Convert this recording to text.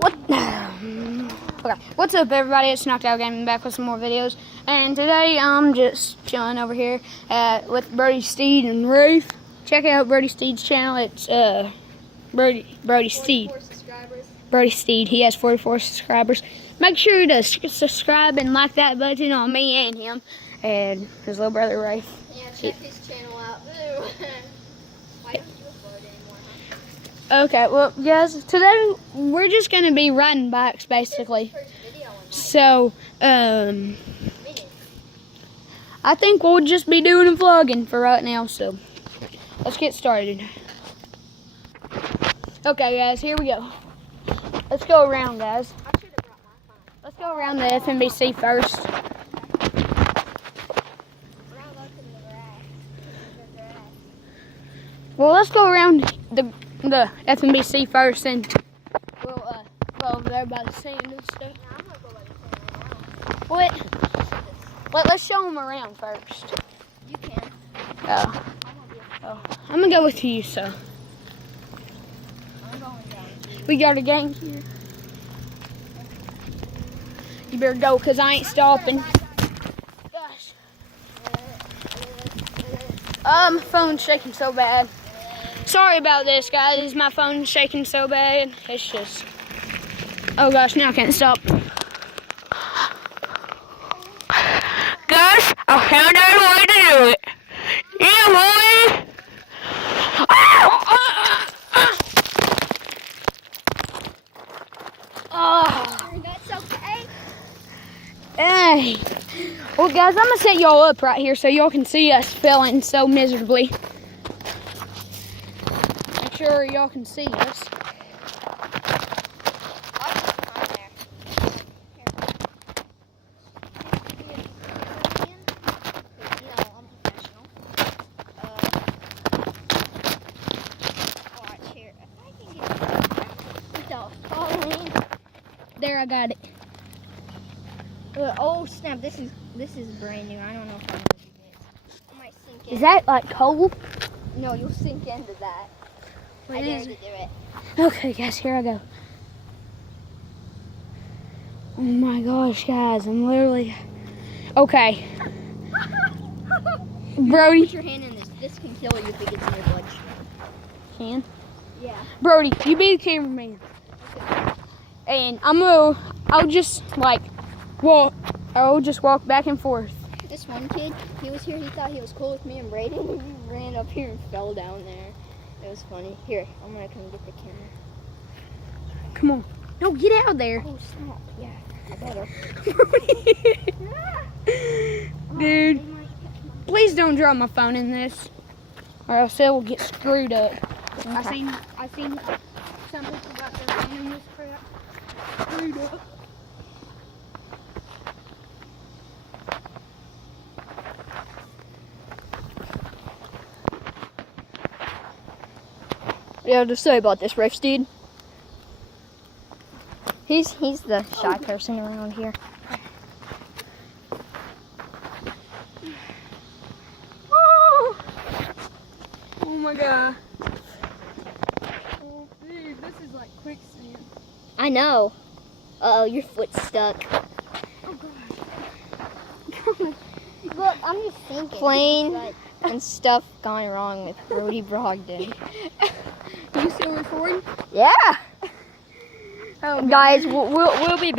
Okay, what's up, everybody? It's Knocked Out Gaming back with some more videos, and today I'm just chilling over here with Brody Steed and Ruth. Check out Brody Steed's channel. It's Brody Steed. Brody Steed. He has 44 subscribers. Make sure to subscribe and like that button on me and him, and his little brother Rafe. Yeah, check his channel out. Why don't you upload anymore, huh? Okay, well, guys, today we're just going to be riding bikes, basically. So, I think we'll just be doing a vlogging for right now, so let's get started. Okay, guys, here we go. Let's go around, guys. Let's go around the FMBC first. Well, let's go around the FMBC first, and we'll go over there by the sand and stuff. Let's show them around first. You can. Oh, I'm gonna go with you, so. I'm going down. We got a gang here. You better go, cause I ain't stopping. Gosh. My phone's shaking so bad. Sorry about this, guys. My phone's shaking so bad. It's just. Oh gosh, now I can't stop. Guys, I found out a way to do it. Yeah, boy. That's okay. Hey. Well, guys, I'm going to set y'all up right here so y'all can see us failing so miserably. Make sure y'all can see us. There, I got it. Oh snap! This is brand new. I don't know if I'm gonna do this. I might sink in. Is that like cold? No, you'll sink into that. What I dare is to do it. Okay, guys, here I go. Oh my gosh, guys, I'm literally. Okay. Brody. Put your hand in this. This can kill you if it gets in your bloodstream. Can? Yeah. Brody, you be the cameraman. Okay. And I'll just walk back and forth. This one kid, he was here, he thought he was cool with me and Brady, and he ran up here and fell down there. It was funny. Here, I'm gonna come get the camera. Come on. No, get out of there. Oh, stop. Yeah, I better. Dude, please don't drop my phone in this, or else it will get screwed up. Okay. I seen some people got their phone in this crap screwed up. Yeah, to say about this Rafe Steed. He's the shy person around here. Oh my god. Oh, dude, this is like quicksand. I know. Uh-oh, your foot's stuck. Oh Look, I'm just thinking. Plane and stuff gone wrong with Brody Brogdon. You still recording? Yeah. Oh, Guys, we'll be back.